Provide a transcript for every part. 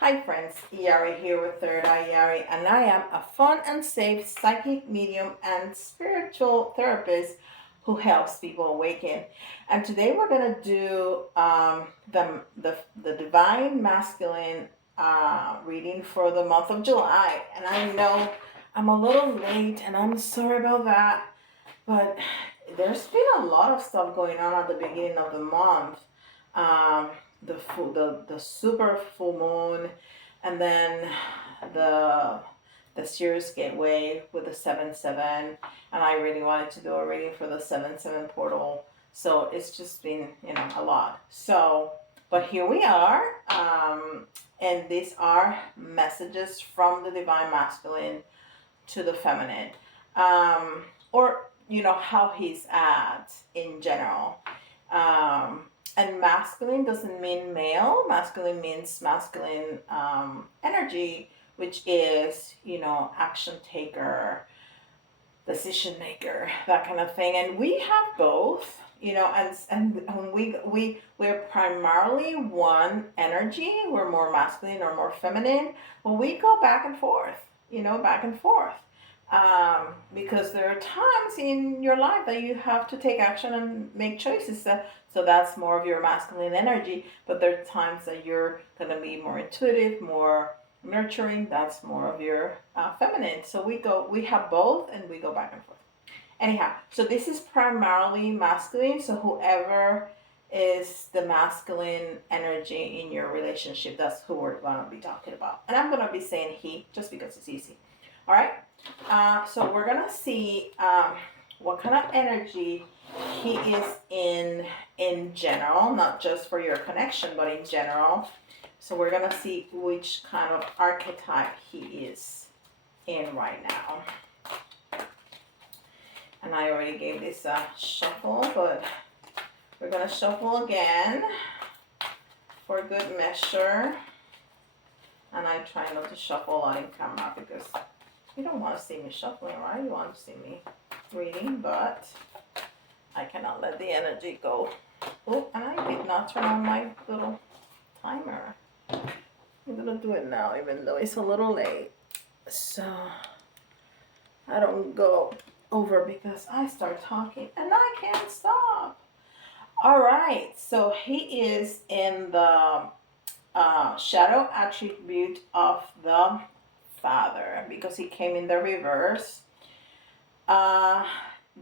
Hi friends, Yari here with Third Eye Yari, and I am a fun and safe psychic medium and spiritual therapist who helps people awaken. And today we're gonna do the divine masculine reading for the month of July. And I know I'm a little late, and I'm sorry about that, but there's been a lot of stuff going on at the beginning of the month. Um, the super full moon, and then the the Sirius gateway with the 7/7, and I really wanted to do a reading for the 7/7 portal. So it's just been a lot. So, but here we are, and these are messages from the divine masculine to the feminine, or how he's at in general. And masculine doesn't mean male. Masculine means masculine energy, which is action taker, decision maker, that kind of thing. And we have both. And we're primarily one energy. We're more masculine or more feminine, but we go back and forth, back and forth, because there are times in your life that you have to take action and make choices. So that's more of your masculine energy. But there are times that you're going to be more intuitive, more nurturing. That's more of your feminine. So we have both, and we go back and forth. Anyhow, so this is primarily masculine. So whoever is the masculine energy in your relationship, that's who we're going to be talking about. And I'm going to be saying he just because it's easy. All right. So we're gonna see what kind of energy he is in general, not just for your connection, but in general. So we're gonna see which kind of archetype he is in right now. And I already gave this a shuffle, but we're gonna shuffle again for good measure. And I try not to shuffle a lot in camera because you don't want to see me shuffling, right? You want to see me reading, but I cannot let the energy go. Oh, and I did not turn on my little timer. I'm gonna do it now, even though it's a little late. So I don't go over because I start talking and I can't stop. All right, so he is in the shadow attribute of the Father, because he came in the reverse.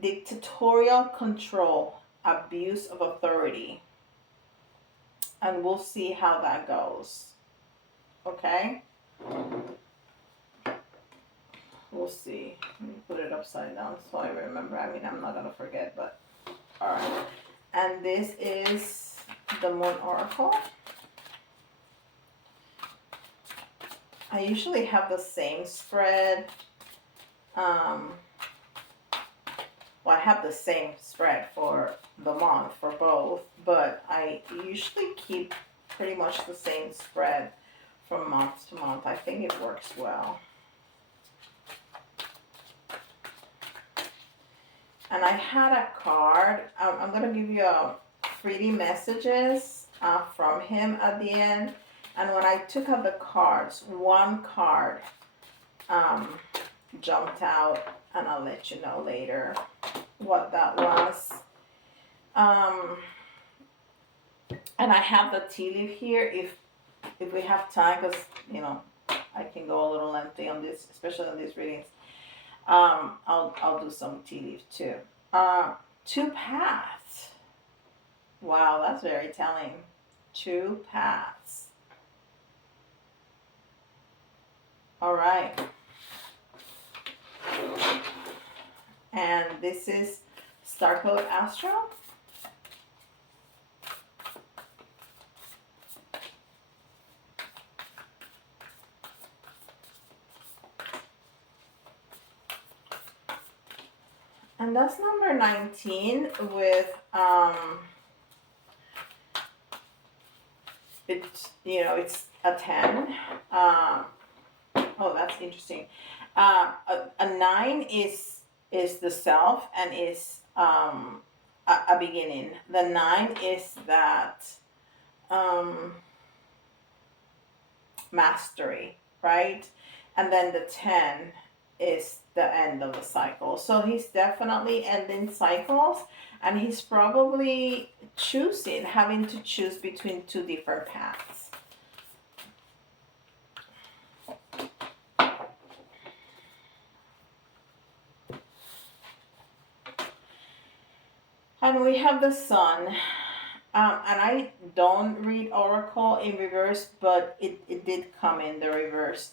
Dictatorial control, abuse of authority, and we'll see how that goes. Okay, we'll see. Let me put it upside down so I remember. I mean, I'm not gonna forget, but all right. And this is the Moon Oracle. I usually have the same spread. Well, I have the same spread for the month for both, but I usually keep pretty much the same spread from month to month. I think it works well. And I had a card. I'm going to give you a freebie messages from him at the end. And when I took out the cards, one card jumped out, and I'll let you know later what that was. And I have the tea leaf here if we have time, because I can go a little lengthy on this, especially on these readings. I'll do some tea leaf too. Two paths. Wow, that's very telling. Two paths. All right. And this is Starcode Astro. And that's number 19 with it's a 10. Oh, that's interesting. A 9 is the self, and is a beginning. The 9 is that mastery, right? And then the 10 is the end of the cycle. So he's definitely ending cycles, and he's probably having to choose between two different paths. And we have the sun. And I don't read Oracle in reverse, but it did come in the reverse.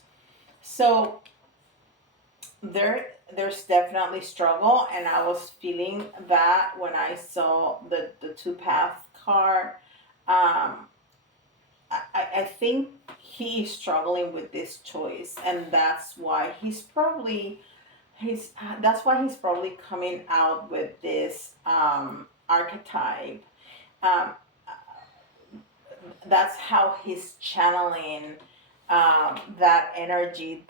So there's definitely struggle, and I was feeling that when I saw the two path card. Um, I think he is struggling with this choice, and that's why he's probably coming out with this archetype. Um, that's how he's channeling that energy.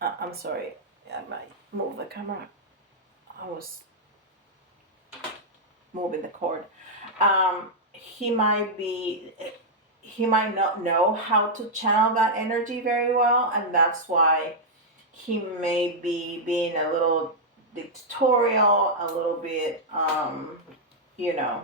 I'm sorry, I might move the camera. I was moving the cord. He might be he might not know how to channel that energy very well, and that's why he may be being a little dictatorial, a little bit you know,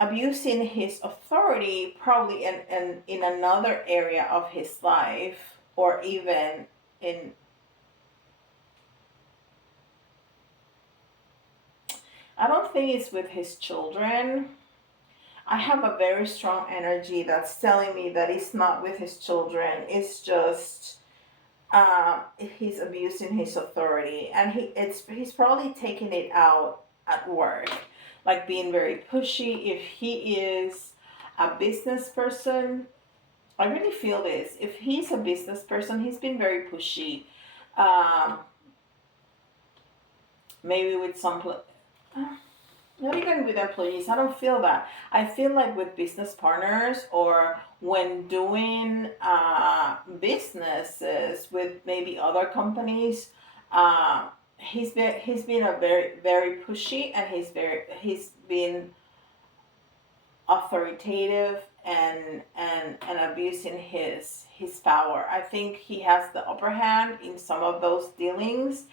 abusing his authority, probably in another area of his life, or even in, I don't think it's with his children. I have a very strong energy that's telling me that it's not with his children. It's just he's abusing his authority, and he's probably taking it out at work, like being very pushy. If he is a business person, I really feel this. If he's a business person, he's been very pushy. Um, Maybe with not even with employees. I don't feel that. I feel like with business partners, or when doing businesses with maybe other companies, he's been a very pushy, and he's been authoritative, and abusing his power. I think he has the upper hand in some of those dealings,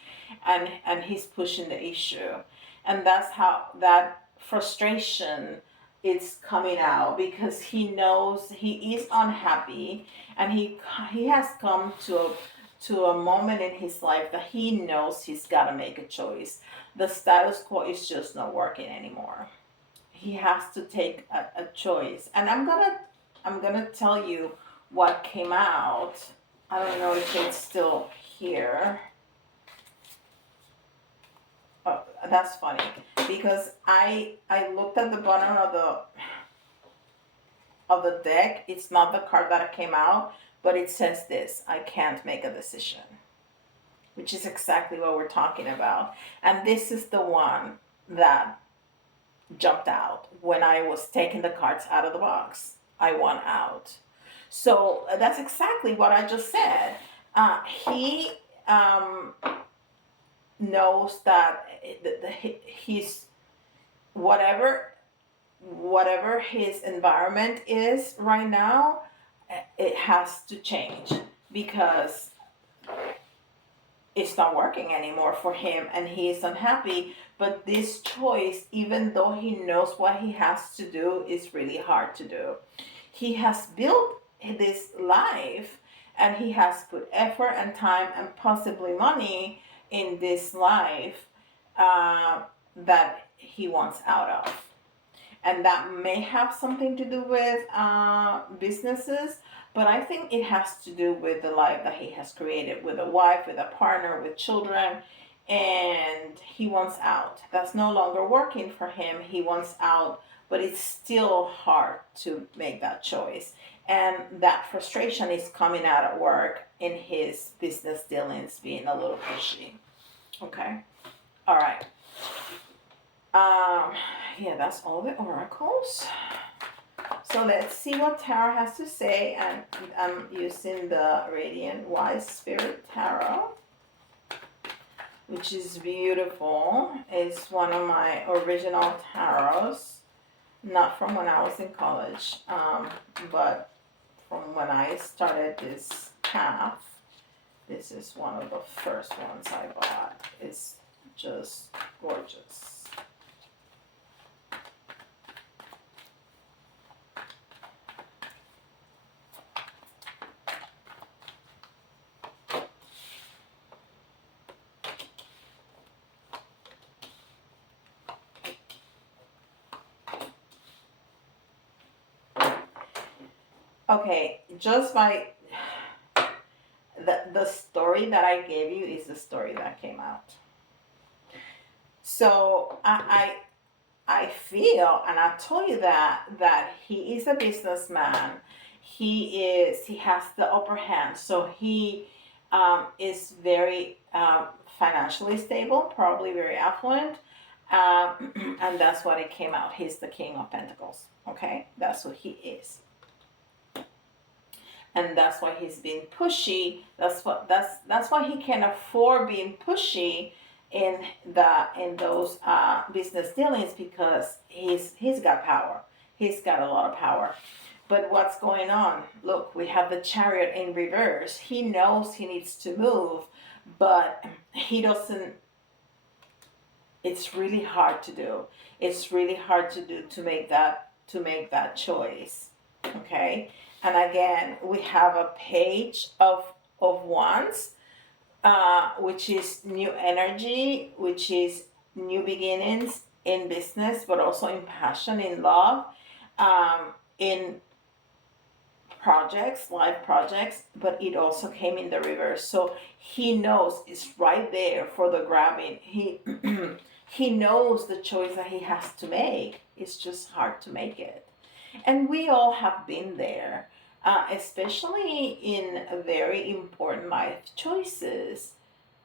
and he's pushing the issue, and that's how that frustration is coming out, because he knows he is unhappy, and he has come to a moment in his life that he knows he's got to make a choice. The status quo is just not working anymore. He has to take a choice, and I'm gonna tell you what came out. I don't know if it's still here. Oh, that's funny, because I looked at the bottom of the deck. It's not the card that came out, but it says this: I can't make a decision, which is exactly what we're talking about. And this is the one that jumped out when I was taking the cards out of the box. I want out. So that's exactly what I just said. He knows that he's whatever his environment is right now, it has to change, because it's not working anymore for him, and he is unhappy. But this choice, even though he knows what he has to do, is really hard to do. He has built this life, and he has put effort and time and possibly money in this life that he wants out of. And that may have something to do with businesses, but I think it has to do with the life that he has created, with a wife, with a partner, with children, and he wants out. That's no longer working for him. He wants out, but it's still hard to make that choice. And that frustration is coming out at work in his business dealings, being a little pushy. Okay? All right. Yeah, that's all the oracles. So let's see what Tarot has to say, and I'm using the Radiant Wise Spirit Tarot, which is beautiful. It's one of my original tarots, not from when I was in college, but from when I started this path. This is one of the first ones I bought. It's just gorgeous. Okay, just by the story that I gave you is the story that came out. So I feel, and I told you that he is a businessman. He has the upper hand. So he is very financially stable, probably very affluent, and that's what it came out. He's the King of Pentacles. Okay, that's who he is, and that's why he's being pushy. That's why he can afford being pushy in those business dealings, because he's got power. He's got a lot of power. But what's going on? Look, we have the Chariot in reverse. He knows he needs to move, but he doesn't. It's really hard to do. It's really hard to do, to make that choice. Okay, and again, we have a page of wands, which is new energy, which is new beginnings in business, but also in passion, in love, in projects, life projects. But it also came in the reverse. So he knows it's right there for the grabbing. He he knows the choice that he has to make. It's just hard to make it. And we all have been there, especially in very important life choices.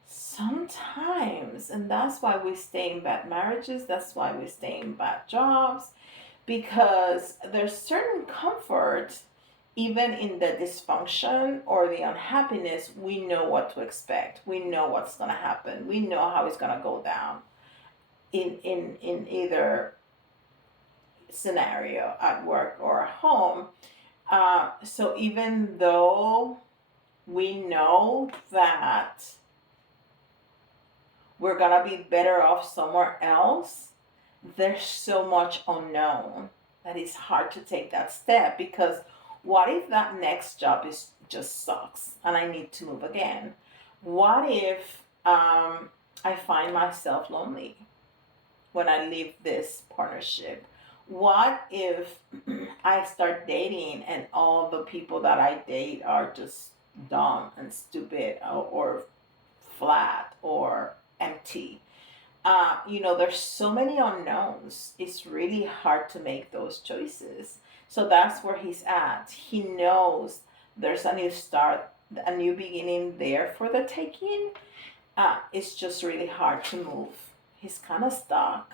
Sometimes, and that's why we stay in bad marriages, that's why we stay in bad jobs, because there's certain comfort, even in the dysfunction or the unhappiness. We know what to expect, we know what's going to happen, we know how it's going to go down in either scenario, at work or at home. So even though we know that we're gonna be better off somewhere else, there's so much unknown that it's hard to take that step, because what if that next job is just sucks and I need to move again? What if I find myself lonely when I leave this partnership? What if I start dating and all the people that I date are just dumb and stupid, or flat or empty? There's so many unknowns. It's really hard to make those choices. So that's where he's at. He knows there's a new start, a new beginning there for the taking. It's just really hard to move. He's kind of stuck.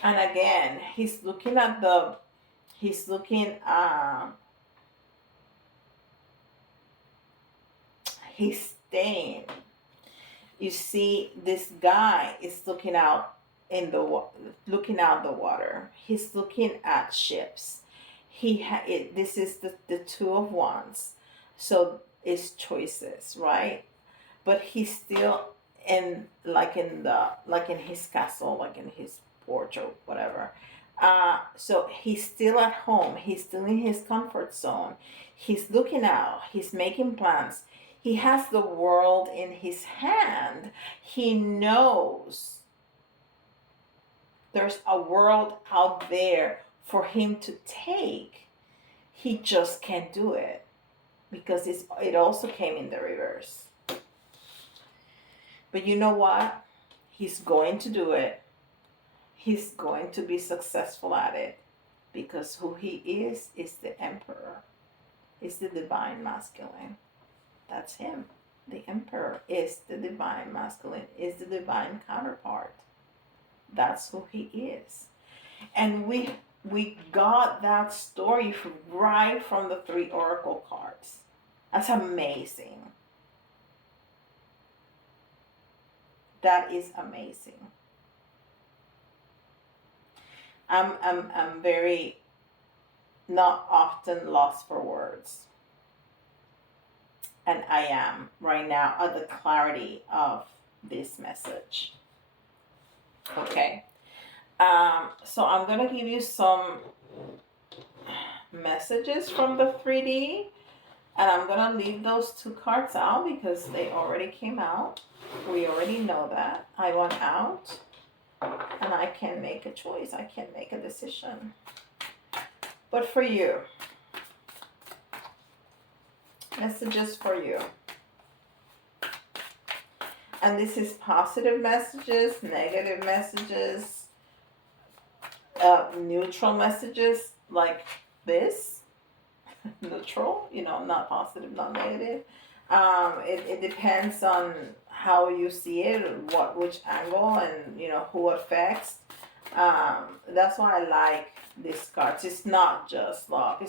And again, he's looking, he's staying. You see, this guy is looking out looking out the water. He's looking at ships. This is the Two of Wands, so it's choices, right? But he's still in his castle, like in his porch or whatever. So he's still at home. He's still in his comfort zone. He's looking out. He's making plans. He has the world in his hand. He knows there's a world out there for him to take. He just can't do it, because it also came in the reverse. But you know what? He's going to do it. He's going to be successful at it, because who he is the Emperor. Is the divine masculine. That's him. The Emperor is the divine masculine, is the divine counterpart. That's who he is. And we got that story right from the 3 oracle cards. That's amazing. That is amazing. I'm very not often lost for words. And I am right now at the clarity of this message. Okay. So I'm going to give you some messages from the 3D. And I'm going to leave those two cards out because they already came out. We already know that. I want out. And I can make a choice. I can make a decision. But for you, messages for you. And this is positive messages, negative messages, neutral messages like this. Neutral, not positive, not negative. It depends on how you see it, which angle, and who affects. That's why I like these cards. It's not just love.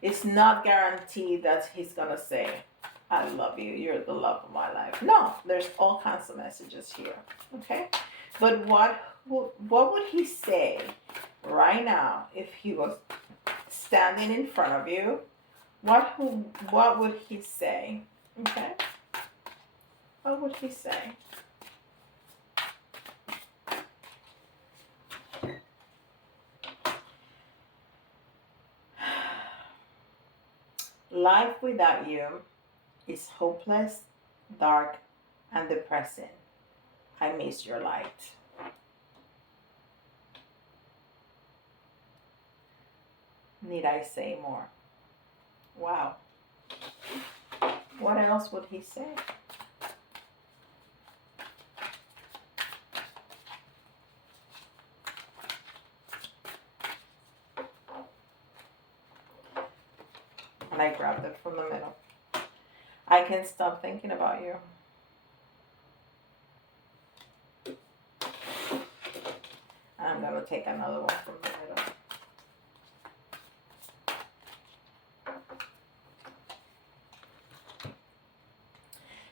It's not guaranteed that he's gonna say, "I love you. You're the love of my life." No, there's all kinds of messages here. Okay, but what would he say right now if he was standing in front of you? What would he say? Okay, what would he say? Life without you is hopeless, dark, and depressing. I miss your light. Need I say more? Wow. What else would he say? And I grabbed it from the middle. I can stop thinking about you. I'm going to take another one from the middle.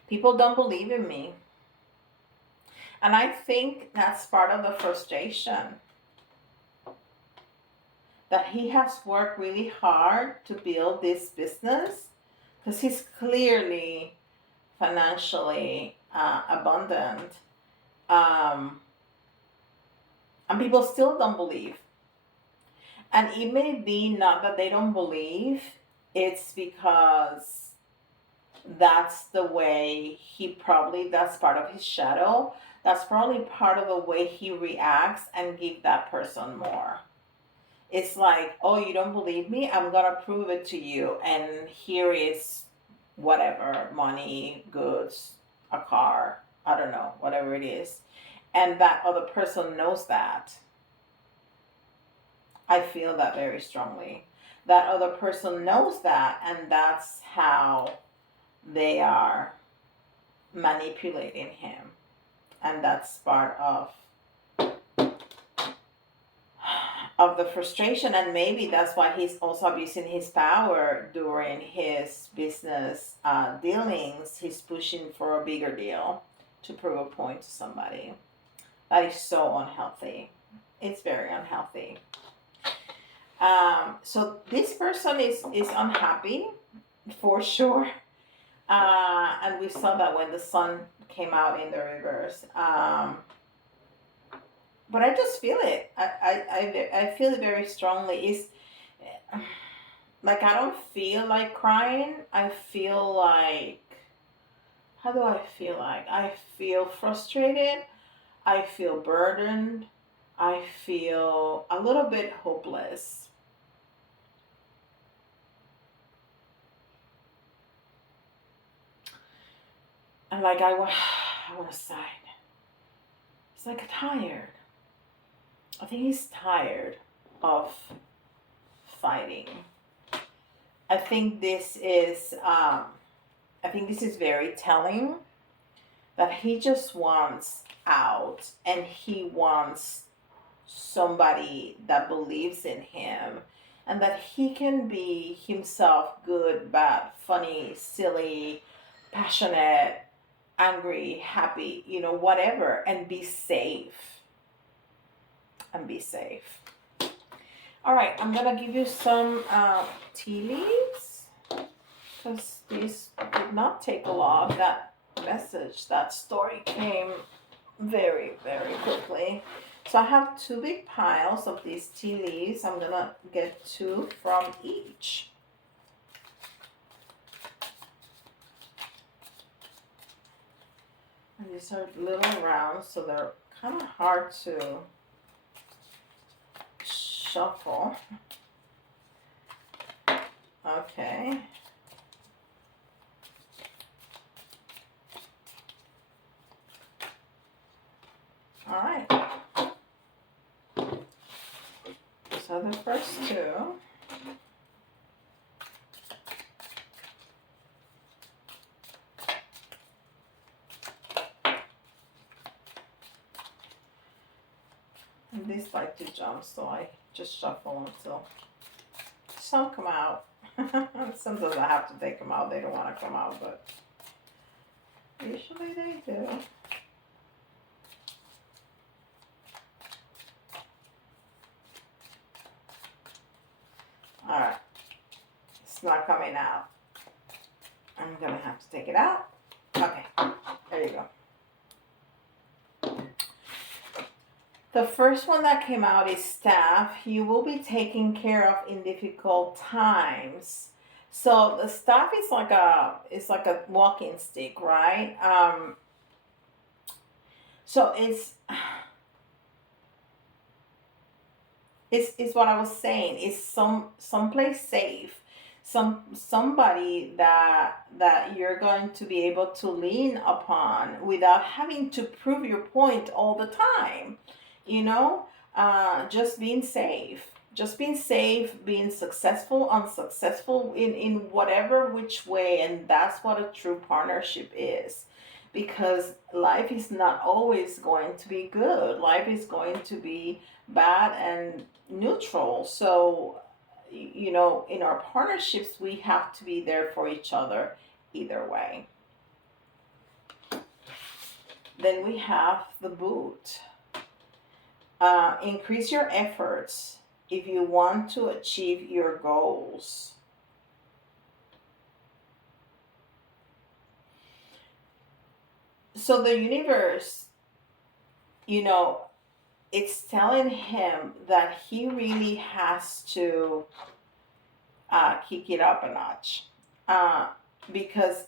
People don't believe in me. And I think that's part of the frustration. That he has worked really hard to build this business because he's clearly financially abundant. And people still don't believe. And it may be not that they don't believe, it's because that's the way that's part of his shadow. That's probably part of the way he reacts and give that person more. It's like, oh, you don't believe me? I'm going to prove it to you. And here is whatever, money, goods, a car, I don't know, whatever it is. And that other person knows that. I feel that very strongly. That other person knows that, and that's how they are manipulating him. And that's part of the frustration, and maybe that's why he's also abusing his power during his business dealings. He's pushing for a bigger deal to prove a point to somebody. That is so unhealthy. It's very unhealthy. So this person is unhappy for sure. And we saw that when the sun came out in the reverse. But I just feel it. I feel it very strongly. It's like I don't feel like crying. I feel like, how do I feel like? I feel frustrated. I feel burdened. I feel a little bit hopeless. And like I want to sigh. It's like tired. I think he's tired of fighting. I think this is very telling that he just wants out, and he wants somebody that believes in him, and that he can be himself, good, bad, funny, silly, passionate, angry, happy, whatever, and be safe. All right, I'm gonna give you some tea leaves because these did not take a lot. That message, that story came very, very quickly. So I have two big piles of these tea leaves. I'm gonna get two from each. And these are little rounds, so they're kind of hard to shuffle. Okay. All right. So the first two. And these like to jump, so I just shuffle until some come out. Sometimes I have to take them out. They don't want to come out, but usually they do. All right, it's not coming out. I'm gonna have to take it out. Okay, there you go. The first one that came out is staff. You will be taken care of in difficult times. So the staff is like a walking stick, right? So it's what I was saying. It's someplace safe, somebody that you're going to be able to lean upon without having to prove your point all the time. You know, just being safe, being successful, unsuccessful in whatever which way, and that's what a true partnership is. Because life is not always going to be good. Life is going to be bad and neutral. So, in our partnerships, we have to be there for each other either way. Then we have the boot. Increase your efforts if you want to achieve your goals. So, the universe, you know, it's telling him that he really has to kick it up a notch, uh, because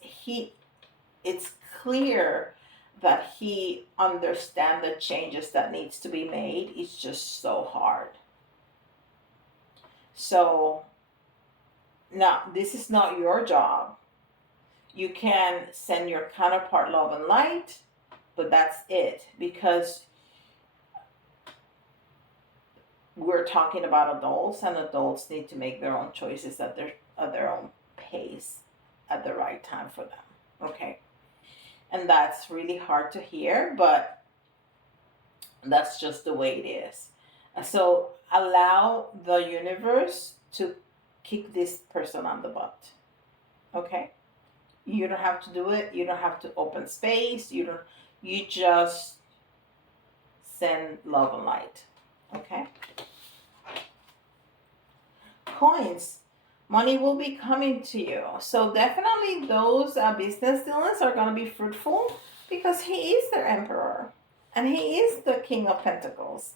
it's clear that he understands the changes that needs to be made. It's just so hard. So now this is not your job. You can send your counterpart love and light, but that's it, because we're talking about adults, and adults need to make their own choices at their own pace at the right time for them. Okay, and that's really hard to hear, but that's just the way it is. So allow the universe to kick this person on the butt. Okay, you don't have to do it. You don't have to open space. You just send love and light. Okay. Coins, money will be coming to you. So definitely those business dealings are going to be fruitful, because he is their emperor and he is the king of pentacles.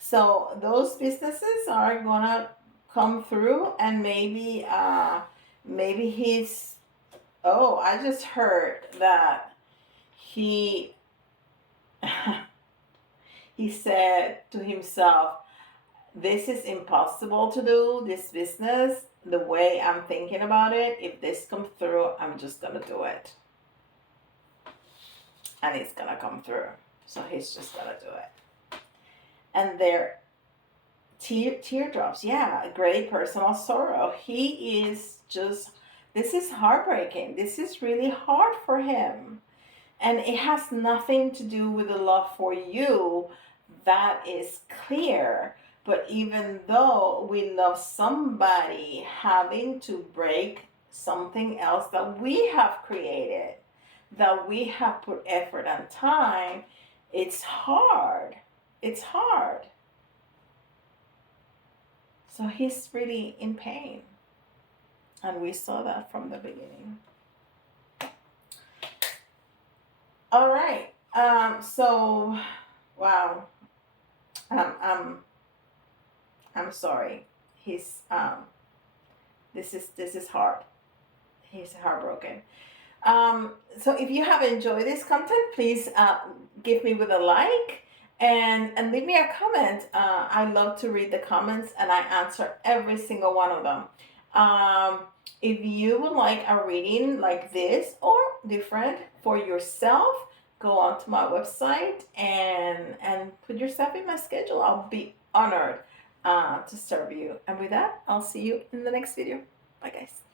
So those businesses are going to come through, and maybe he's, oh, I just heard that he he said to himself, this is impossible to do, this business, the way I'm thinking about it. If this comes through, I'm just gonna do it. And it's gonna come through. So he's just gonna do it. And they're teardrops. Yeah, great personal sorrow. He is just, this is heartbreaking. This is really hard for him. And it has nothing to do with the love for you. That is clear. But even though we love somebody, having to break something else that we have created, that we have put effort and time, it's hard. It's hard. So he's really in pain. And we saw that from the beginning. All right. So, wow. Um, um, I'm sorry. He's this is hard. He's heartbroken. So if you have enjoyed this content, please give me with a like and leave me a comment. I love to read the comments and I answer every single one of them. Um, if you would like a reading like this or different for yourself, go on to my website and put yourself in my schedule. I'll be honored to serve you. And with that, I'll see you in the next video. Bye, guys.